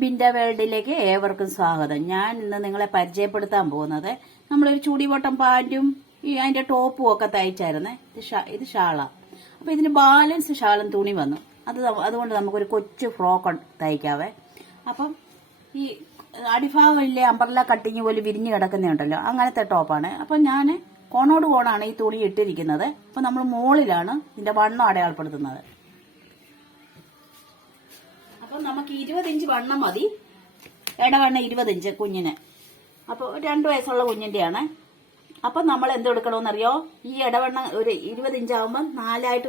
ബിൻഡ വേൾഡിലേക്ക് ഏവർക്കും സ്വാഗതം. ഞാൻ ഇന്ന് നിങ്ങളെ പരിചയപ്പെടുത്താൻ പോകുന്നത് നമ്മളൊരു ചൂടിവട്ടം പാന്റും ഈ അതിന്റെ ടോപ്പും ഒക്കെ തയ്ച്ചായിരുന്നേ. ഇത് ഷാള. അപ്പൊ ഇതിന് ബാലൻസ് ഷാളും തുണി വന്നു. അത് അതുകൊണ്ട് നമുക്കൊരു കൊച്ചു ഫ്രോക്ക് തയ്ക്കാവേ. അപ്പം ഈ അടിഭാഗം ഇല്ലേ അമ്പർല കട്ടിങ് പോലെ വിരിഞ്ഞ് കിടക്കുന്നുണ്ടല്ലോ അങ്ങനത്തെ ടോപ്പാണ്. അപ്പം ഞാൻ കോണോട് കോണാണ് ഈ തുണി ഇട്ടിരിക്കുന്നത്. അപ്പം നമ്മൾ മുകളിലാണ് ഇതിന്റെ വണ്ണം അടയാളപ്പെടുത്തുന്നത്. അപ്പം നമുക്ക് ഇരുപത് ഇഞ്ച് വണ്ണം മതി. ഇടവണ്ണ ഇരുപത് ഇഞ്ച് കുഞ്ഞിന്. അപ്പോൾ രണ്ട് വയസ്സുള്ള കുഞ്ഞിന്റെയാണ് അപ്പം നമ്മൾ എന്ത് എന്തെടുക്കണമെന്നറിയോ ഈ ഇടവണ്ണ ഒരു ഇരുപത് ഇഞ്ച് ആവുമ്പോൾ നാലായിട്ട്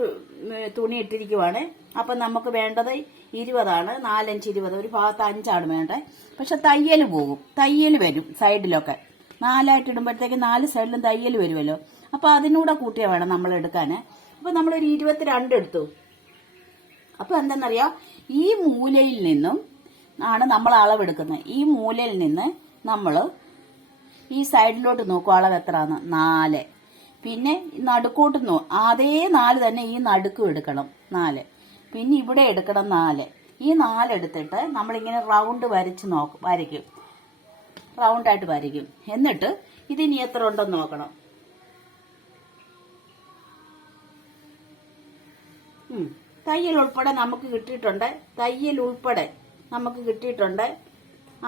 തുണി ഇട്ടിരിക്കുവാണ്. അപ്പം നമുക്ക് വേണ്ടത് ഇരുപതാണ്. നാലഞ്ച് ഇരുപത്. ഒരു ഭാഗത്ത് അഞ്ചാണ് വേണ്ടത്. പക്ഷെ തയ്യൽ പോകും. തയ്യൽ വരും സൈഡിലൊക്കെ. നാലായിട്ട് ഇടുമ്പോഴത്തേക്ക് നാല് സൈഡിലും തയ്യൽ വരുമല്ലോ. അപ്പോൾ അതിനൂടെ കൂട്ടിയാൽ വേണം നമ്മൾ എടുക്കാൻ അപ്പോൾ നമ്മളൊരു ഇരുപത്തിരണ്ട് എടുത്തു. അപ്പൊ എന്താണെന്നറിയാം ഈ മൂലയിൽ നിന്നും ആണ് നമ്മൾ അളവെടുക്കുന്നത്. ഈ മൂലയിൽ നിന്ന് നമ്മൾ ഈ സൈഡിലോട്ട് നോക്കും അളവ് എത്രയാണ് നാല്. പിന്നെ നടുക്കോട്ട് നോ അതേ നാല് തന്നെ ഈ നടുക്കും എടുക്കണം. നാല്. പിന്നെ ഇവിടെ എടുക്കണം നാല്. ഈ നാലെടുത്തിട്ട് നമ്മളിങ്ങനെ റൗണ്ട് വരച്ച് നോക്കും വരയ്ക്കും. റൗണ്ടായിട്ട് വരയ്ക്കും. എന്നിട്ട് ഇതിനി എത്ര ഉണ്ടെന്ന് നോക്കണം. തയ്യൽ ഉൾപ്പെടെ നമുക്ക് കിട്ടിയിട്ടുണ്ട്. തയ്യൽ ഉൾപ്പെടെ നമുക്ക് കിട്ടിയിട്ടുണ്ട്.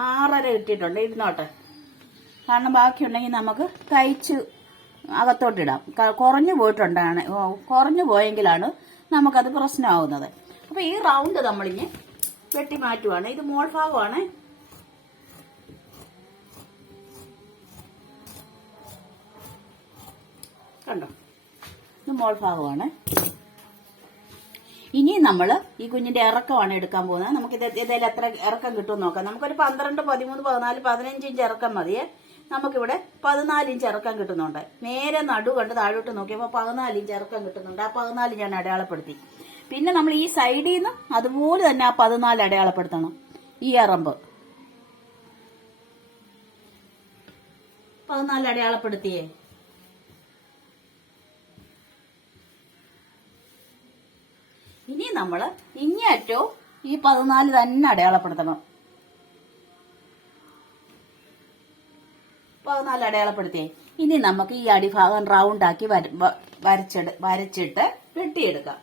ആറര കിട്ടിയിട്ടുണ്ട്. ഇരുന്നോട്ടെ. കാരണം ബാക്കിയുണ്ടെങ്കിൽ നമുക്ക് തയ്ച്ച് അകത്തോട്ടിടാം കുറഞ്ഞു പോയിട്ടുണ്ടാണ്. കുറഞ്ഞു പോയെങ്കിലാണ് നമുക്കത് പ്രശ്നമാവുന്നത്. അപ്പോൾ ഈ റൗണ്ട് നമ്മളിങ്ങ് വെട്ടി മാറ്റുവാണ് ഇത് മോൾ ഭാഗമാണ് കണ്ടോ? ഇത് മോൾ ഭാഗമാണ്. ഇനി നമ്മൾ ഈ കുഞ്ഞിന്റെ ഇറക്കമാണ് എടുക്കാൻ പോകുന്നത്. നമുക്ക് ഇത് ഏതായാലും എത്ര ഇറക്കം കിട്ടും നോക്കാം. നമുക്കൊരു പന്ത്രണ്ട് പതിമൂന്ന് പതിനാല് പതിനഞ്ച് ഇഞ്ച് ഇറക്കം മതിയേ നമുക്കിവിടെ പതിനാല് ഇഞ്ച് ഇറക്കം കിട്ടുന്നുണ്ട്. നേരെ നടു കണ്ട് താഴോട്ട് നോക്കിയപ്പോൾ പതിനാല് ഇഞ്ച് ഇറക്കം കിട്ടുന്നുണ്ട്. ആ പതിനാല് ഞാൻ അടയാളപ്പെടുത്തി. പിന്നെ നമ്മൾ ഈ സൈഡിൽ നിന്ന് അതുപോലെ തന്നെ ആ പതിനാല് അടയാളപ്പെടുത്തണം. ഈ അറമ്പ്. പതിനാല് അടയാളപ്പെടുത്തിയേ. ഇനി നമ്മൾ ഇങ്ങേറ്റവും ഈ പതിനാല് തന്നെ അടയാളപ്പെടുത്തണം. പതിനാല് അടയാളപ്പെടുത്തിയേ. ഇനി നമുക്ക് ഈ അടിഭാഗം റൗണ്ട് ആക്കി വരച്ചെടു വരച്ചിട്ട് വെട്ടിയെടുക്കാം.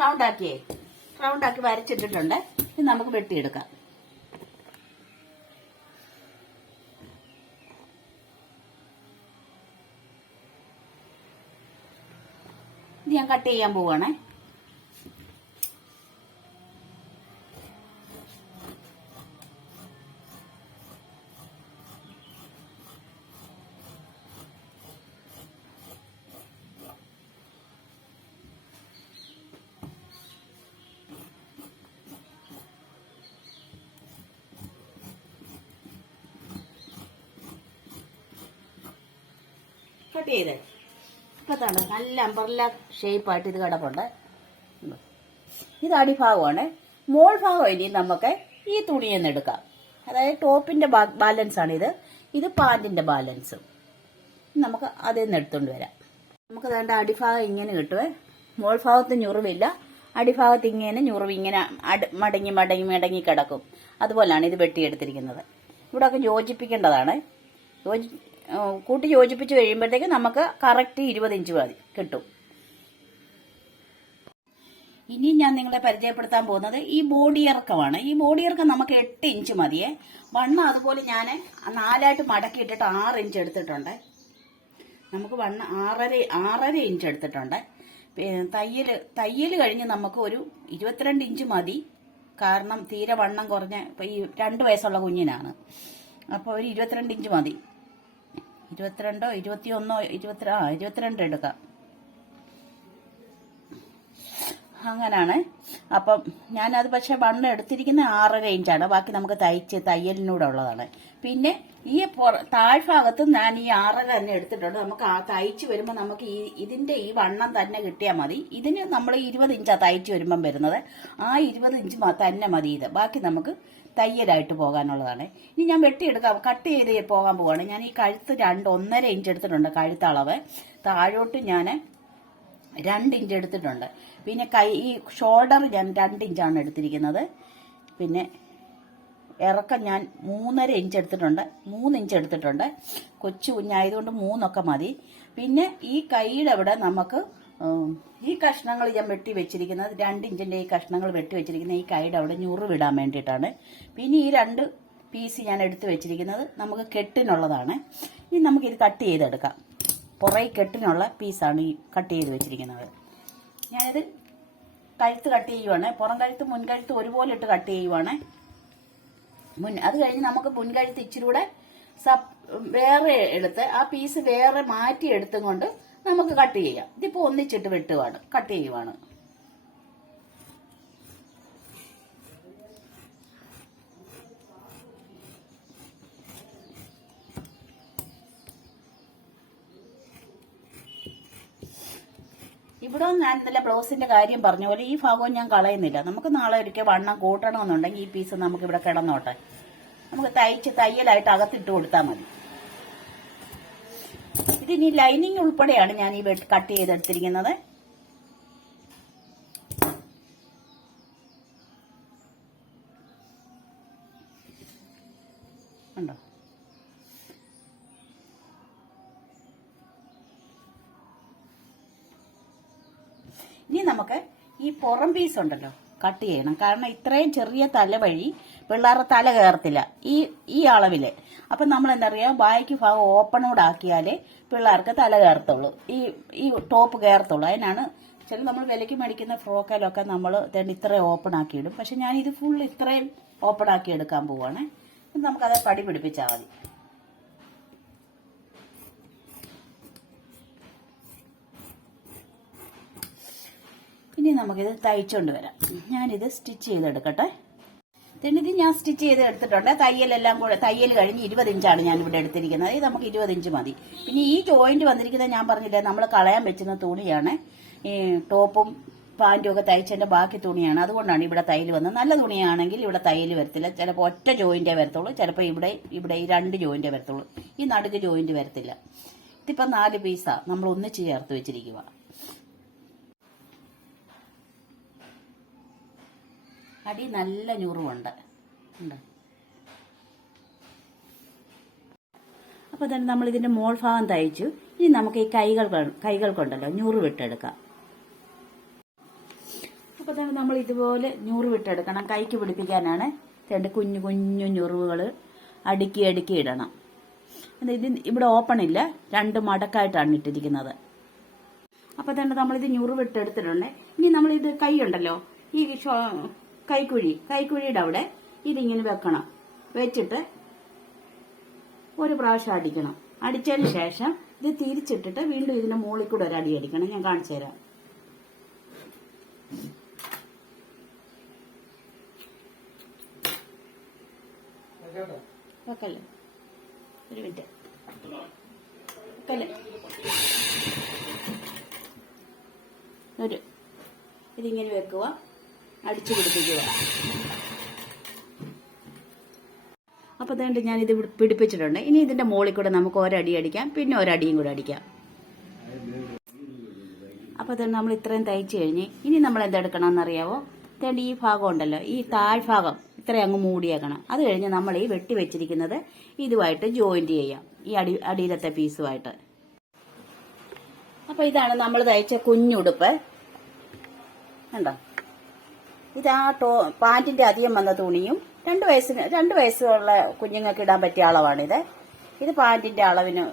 റൗണ്ട് ആക്കിയേ. റൗണ്ട് ആക്കി വരച്ചിട്ടിട്ടുണ്ട്. ഇനി നമുക്ക് വെട്ടിയെടുക്കാം. ഞാൻ കട്ട് ചെയ്യാൻ പോവാണേ. കട്ട് ചെയ്തേ. ഇപ്പത്താണ് നല്ല അമ്പർല ഷേപ്പായിട്ട് ഇത് കിടപ്പുണ്ട്. ഇത് അടിഭാഗമാണ്. മോൾ ഭാഗം ഇനി നമുക്ക് ഈ തുണിയിൽ നിന്ന് എടുക്കാം. അതായത് ടോപ്പിന്റെ ബാലൻസ് ആണ് ഇത് പാന്റിന്റെ ബാലൻസും. നമുക്ക് അതിൽ നിന്ന് എടുത്തുകൊണ്ട് വരാം. നമുക്ക് വേണ്ട അടിഭാഗം ഇങ്ങനെ കിട്ടുവേ. മോൾ ഭാഗത്ത് ഞുറിവില്ല. അടിഭാഗത്ത് ഇങ്ങനെ ഞുറിവ് ഇങ്ങനെ മടങ്ങി മടങ്ങി മടങ്ങി കിടക്കും. അതുപോലാണ് ഇത് വെട്ടിയെടുത്തിരിക്കുന്നത്. ഇവിടെയൊക്കെ യോജിപ്പിക്കേണ്ടതാണ്. യോജി കൂട്ടി യോജിപ്പിച്ച് കഴിയുമ്പോഴത്തേക്ക് നമുക്ക് കറക്റ്റ് ഇരുപത് ഇഞ്ച് മതി കിട്ടും. ഇനി ഞാൻ നിങ്ങളെ പരിചയപ്പെടുത്താൻ പോകുന്നത് ഈ ബോഡി ഇറക്കമാണ്. ഈ ബോഡി ഇറക്കം നമുക്ക് എട്ട് ഇഞ്ച് മതിയേ. വണ്ണം അതുപോലെ ഞാൻ നാലായിട്ട് മടക്കി ഇട്ടിട്ട് ആറ് ഇഞ്ച് എടുത്തിട്ടുണ്ട്. നമുക്ക് വണ്ണ ആറര ആറര ഇഞ്ച് എടുത്തിട്ടുണ്ട്. തയ്യൽ തയ്യൽ കഴിഞ്ഞ് നമുക്ക് ഒരു ഇരുപത്തിരണ്ട് ഇഞ്ച് മതി. കാരണം തീരെ വണ്ണം കുറഞ്ഞ ഈ രണ്ട് വയസ്സുള്ള കുഞ്ഞിനാണ്. അപ്പോൾ ഒരു ഇരുപത്തിരണ്ട് ഇഞ്ച് മതി. ഇരുപത്തിരണ്ടോ ഇരുപത്തിയൊന്നോ ഇരുപത്തി ആ ഇരുപത്തിരണ്ട് എടുക്കാം. അങ്ങനാണ്. അപ്പം ഞാനത് പക്ഷെ വണ്ണം എടുത്തിരിക്കുന്ന ആറ് റേഞ്ചാണ് ബാക്കി നമുക്ക് തയ്ച്ച് തയ്യലിനൂടെ ഉള്ളതാണ്. പിന്നെ ഈ താഴ്ഭാഗത്ത് ഞാൻ ഈ ആറര തന്നെ എടുത്തിട്ടുണ്ട്. നമുക്ക് ആ തയ്ച്ച് വരുമ്പോൾ നമുക്ക് ഈ ഇതിന്റെ ഈ വണ്ണം തന്നെ കിട്ടിയാൽ മതി. ഇതിന് നമ്മൾ ഇരുപത് ഇഞ്ചാണ് തയ്ച്ച് വരുമ്പം വരുന്നത്. ആ ഇരുപത് ഇഞ്ച് തന്നെ മതി ഇത്. ബാക്കി നമുക്ക് തയ്യലായിട്ട് പോകാനുള്ളതാണ്. ഇനി ഞാൻ വെട്ടിയെടുക്കാം. കട്ട് ചെയ്ത് പോകാൻ പോവാണ്. ഞാൻ ഈ കഴുത്ത് രണ്ട് ഒന്നര ഇഞ്ച് എടുത്തിട്ടുണ്ട് കഴുത്തളവ്. താഴോട്ട് ഞാൻ രണ്ട് ഇഞ്ച് എടുത്തിട്ടുണ്ട്. പിന്നെ കൈ ഈ ഷോൾഡർ ഞാൻ രണ്ട് ഇഞ്ചാണ് എടുത്തിരിക്കുന്നത്. പിന്നെ ഇറക്കം ഞാൻ മൂന്നര ഇഞ്ച് എടുത്തിട്ടുണ്ട്. മൂന്ന് ഇഞ്ച് എടുത്തിട്ടുണ്ട്. കൊച്ചു കുഞ്ഞായതുകൊണ്ട് മൂന്നൊക്കെ മതി. പിന്നെ ഈ കൈയുടെ ഇവിടെ നമുക്ക് ഈ കഷ്ണങ്ങൾ ഞാൻ വെട്ടി വെച്ചിരിക്കുന്നത് രണ്ട് ഈ കഷ്ണങ്ങൾ വെട്ടി വെച്ചിരിക്കുന്ന ഈ കൈയുടെ അവിടെ ഞുറിവിടാൻ വേണ്ടിയിട്ടാണ്. പിന്നെ ഈ രണ്ട് പീസ് ഞാൻ എടുത്തു വെച്ചിരിക്കുന്നത് നമുക്ക് കെട്ടിനുള്ളതാണ്. ഇനി നമുക്കിത് കട്ട് ചെയ്തെടുക്കാം. പുറകെ കെട്ടിനുള്ള പീസാണ് ഈ കട്ട് ചെയ്ത് വെച്ചിരിക്കുന്നത്. ഞാനിത് കഴുത്ത് കട്ട് ചെയ്യുവാണ്. പുറം കഴുത്ത് മുൻകഴുത്ത് ഒരുപോലെ ഇട്ട് കട്ട് ചെയ്യുവാണ്. മുൻ അത് കഴിഞ്ഞ് നമുക്ക് മുൻകഴുത്ത് ഇച്ചിരി കൂടെ വേറെ എടുത്ത് ആ പീസ് വേറെ മാറ്റി എടുത്തും കൊണ്ട് നമുക്ക് കട്ട് ചെയ്യാം. ഇതിപ്പോ ഒന്നിച്ചിട്ട് വെട്ടുവാണ് കട്ട് ചെയ്യുവാണ്. ഇവിടെ ഞാൻ ഇന്നലെ ബ്ലൗസിന്റെ കാര്യം പറഞ്ഞ പോലെ ഈ ഭാഗവും ഞാൻ കളയുന്നില്ല. നമുക്ക് നാളെ ഒരിക്കൽ വണ്ണം കൂട്ടണമെന്നുണ്ടെങ്കിൽ ഈ പീസ് നമുക്ക് ഇവിടെ കിടന്നോട്ടെ. നമുക്ക് തയ്ച്ച് തയ്യലായിട്ട് അകത്തിട്ട് കൊടുത്താൽ മതി. ഇതിനി ലൈനിങ് ഉൾപ്പെടെയാണ് ഞാൻ ഈ കട്ട് ചെയ്തെടുത്തിരിക്കുന്നത്. ഇനി നമുക്ക് ഈ പുറം പീസ് ഉണ്ടല്ലോ കട്ട് ചെയ്യണം. കാരണം ഇത്രയും ചെറിയ തല വഴി പിള്ളേരുടെ തല കയറത്തില്ല ഈ ഈ അളവിൽ. അപ്പൊ നമ്മൾ എന്താ ബായ്ക്ക് ഭാഗം ഓപ്പണോട് ആക്കിയാലേ പിള്ളേർക്ക് തല കയറത്തുള്ളൂ. ഈ ഈ ടോപ്പ് കയറത്തുള്ളൂ. അതിനാണ് ചില നമ്മൾ വിലയ്ക്ക് മേടിക്കുന്ന ഫ്രോക്കിലൊക്കെ നമ്മൾ ഇത്രയും ഓപ്പൺ ആക്കി പക്ഷെ ഞാൻ ഇത് ഫുൾ ഇത്രയും ഓപ്പൺ ആക്കി എടുക്കാൻ പോവാണ്. നമുക്കത് പടി പിടിപ്പിച്ചാൽ മതി. ഇനി നമുക്കിത് തയ്ച്ചുകൊണ്ട് വരാം. ഞാനിത് സ്റ്റിച്ച് ചെയ്തെടുക്കട്ടെ. തെണ്ണിത് ഞാൻ സ്റ്റിച്ച് ചെയ്ത് എടുത്തിട്ടുണ്ട് തയ്യലെല്ലാം കൂടെ തയ്യൽ കഴിഞ്ഞ് ഇരുപത് ഇഞ്ചാണ് ഞാൻ ഇവിടെ എടുത്തിരിക്കുന്നത്. ഇത് നമുക്ക് ഇരുപത് ഇഞ്ച് മതി. പിന്നെ ഈ ജോയിന്റ് വന്നിരിക്കുന്നത് ഞാൻ പറഞ്ഞില്ലേ നമ്മൾ കളയാൻ വെച്ചുന്ന തുണിയാണ്. ഈ ടോപ്പും പാന്റും ഒക്കെ തയ്ച്ചതിന്റെ ബാക്കി തുണിയാണ്. അതുകൊണ്ടാണ് ഇവിടെ തയ്യൽ വന്നത്. നല്ല തുണിയാണെങ്കിൽ ഇവിടെ തയ്യൽ വരത്തില്ല. ചിലപ്പോൾ ഒറ്റ ജോയിന്റേ വരത്തുള്ളൂ. ചിലപ്പോൾ ഇവിടെ ഇവിടെ ഈ രണ്ട് ജോയിന്റേ വരത്തുള്ളൂ. ഈ നടുക്ക് ജോയിന്റ് വരത്തില്ല. ഇതിപ്പം നാല് പീസാണ് നമ്മൾ ഒന്നിച്ച് ചേർത്ത് വെച്ചിരിക്കുക അടി നല്ല ഞുറുവുണ്ട് ഉണ്ട്. അപ്പോൾ തന്നെ നമ്മൾ ഇതിന്റെ മോൾ ഭാഗം തയ്ച്ചു. ഇനി നമുക്ക് ഈ കൈകൾ കൈകൾ കൊണ്ടല്ലോ ഞൂറ് വിട്ടെടുക്കാം. അപ്പോൾ തന്നെ നമ്മൾ ഇതുപോലെ ഞൂറ് വിട്ടെടുക്കണം. കൈക്ക് പിടിപ്പിക്കാനാണ്. രണ്ട് കുഞ്ഞു കുഞ്ഞു ഞുറിവുകൾ അടുക്കി അടുക്കി ഇടണം. ഇത് ഇവിടെ ഓപ്പൺ ഇല്ല. രണ്ട് മടക്കായിട്ടാണ് ഇട്ടിരിക്കുന്നത്. അപ്പൊ തന്നെ നമ്മളിത് ഞുറു വിട്ടെടുത്തിട്ടുണ്ട്. ഇനി നമ്മൾ ഇത് കൈ ഉണ്ടല്ലോ ഈ കൈക്കുഴി കൈക്കുഴിയുടെ അവിടെ ഇതിങ്ങനെ വെക്കണം. വെച്ചിട്ട് ഒരു പ്രാവശ്യം അടിക്കണം. അടിച്ചതിന് ശേഷം ഇത് തിരിച്ചിട്ടിട്ട് വീണ്ടും ഇതിന്റെ മുകളിൽ കൂടെ ഒരു അടി അടിക്കണം. ഞാൻ കാണിച്ചു തരാം. വെക്കല്ലേ? ഒരു മിനിറ്റ്. വെക്കല്ലേ? ഒരു. ഇതിങ്ങനെ വെക്കുക. അടിച്ചു പിടിപ്പിക്കുക. അപ്പൊ അതുകൊണ്ട് ഞാൻ ഇത് പിടിപ്പിച്ചിട്ടുണ്ട്. ഇനി ഇതിന്റെ മുകളിൽ കൂടെ നമുക്ക് ഒരടി അടിക്കാം. പിന്നെ ഒരടിയും കൂടെ അടിക്കാം. അപ്പൊ അതുകൊണ്ട് നമ്മൾ ഇത്രയും തയ്ച്ചു കഴിഞ്ഞ് ഇനി നമ്മൾ എന്തെടുക്കണമെന്നറിയാവോ? തേണ്ട ഈ ഭാഗം ഉണ്ടല്ലോ. ഈ താഴ്ഭാഗം ഇത്രയും അങ്ങ് മൂടിയേക്കണം. അത് കഴിഞ്ഞ് നമ്മൾ ഈ വെട്ടി വെച്ചിരിക്കുന്നത് ഇതുമായിട്ട് ജോയിന്റ് ചെയ്യാം. ഈ അടി അടിയിലത്തെ പീസുമായിട്ട്. അപ്പൊ ഇതാണ് നമ്മൾ തയ്ച്ച കുഞ്ഞുടുപ്പ്. കണ്ടോ? ഇത് ആ ടോ പാന്റിന്റെ അധികം വന്ന തുണിയും രണ്ട് വയസ്സിന് രണ്ട് വയസ്സുള്ള കുഞ്ഞുങ്ങൾക്ക് ഇടാൻ പറ്റിയ അളവാണിത്. ഇത് പാന്റിന്റെ അളവിന്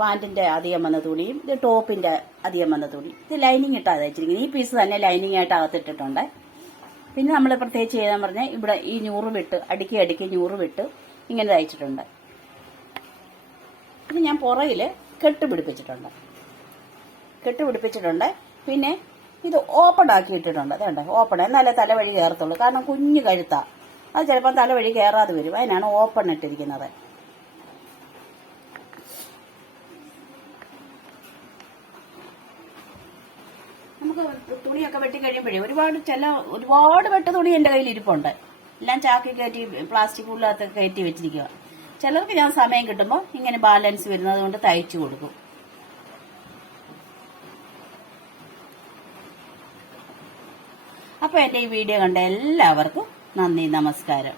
പാന്റിന്റെ അധികം വന്ന തുണിയും ഇത് ടോപ്പിന്റെ അധികം വന്ന തുണി. ഇത് ലൈനിങ് ഇട്ടാ തയ്ച്ചിരിക്കുന്നത്. ഈ പീസ് തന്നെ ലൈനിങ് ആയിട്ട് അകത്തിട്ടിട്ടുണ്ട്. പിന്നെ നമ്മൾ പ്രത്യേകിച്ച് ചെയ്താൽ പറഞ്ഞാൽ ഇവിടെ ഈ ഞൂറ് വിട്ട് അടുക്കി അടുക്കി ഞൂറ് വിട്ട് ഇങ്ങനെ തയ്ച്ചിട്ടുണ്ട്. ഇത് ഞാൻ പുറകിൽ കെട്ട് പിടിപ്പിച്ചിട്ടുണ്ട്. കെട്ട് പിടിപ്പിച്ചിട്ടുണ്ട്. പിന്നെ ഇത് ഓപ്പൺ ആക്കി ഇട്ടിട്ടുണ്ട് അതുകൊണ്ട് ഓപ്പൺ എന്നാലേ തലവഴി കയറത്തുള്ളൂ. കാരണം കുഞ്ഞു കഴുത്താ. അത് ചിലപ്പം തലവഴി കയറാതെ വരും. അതിനാണ് ഓപ്പൺ ഇട്ടിരിക്കുന്നത്. നമുക്ക് തുണിയൊക്കെ വെട്ടി കഴിയുമ്പോഴേ ഒരുപാട് ചില ഒരുപാട് വെട്ട തുണി എന്റെ കയ്യിൽ ഇരിപ്പുണ്ട്. എല്ലാം ചാക്കി കയറ്റി പ്ലാസ്റ്റിക് ഉള്ളതൊക്കെ കയറ്റി വെച്ചിരിക്കുക ചിലർക്ക് ഞാൻ സമയം കിട്ടുമ്പോൾ ഇങ്ങനെ ബാലൻസ് വരുന്നത് കൊണ്ട് തയ്ച്ചു കൊടുക്കും. അപ്പൊ എന്റെ ഈ വീഡിയോ കണ്ട എല്ലാവർക്കും നന്ദി നമസ്കാരം.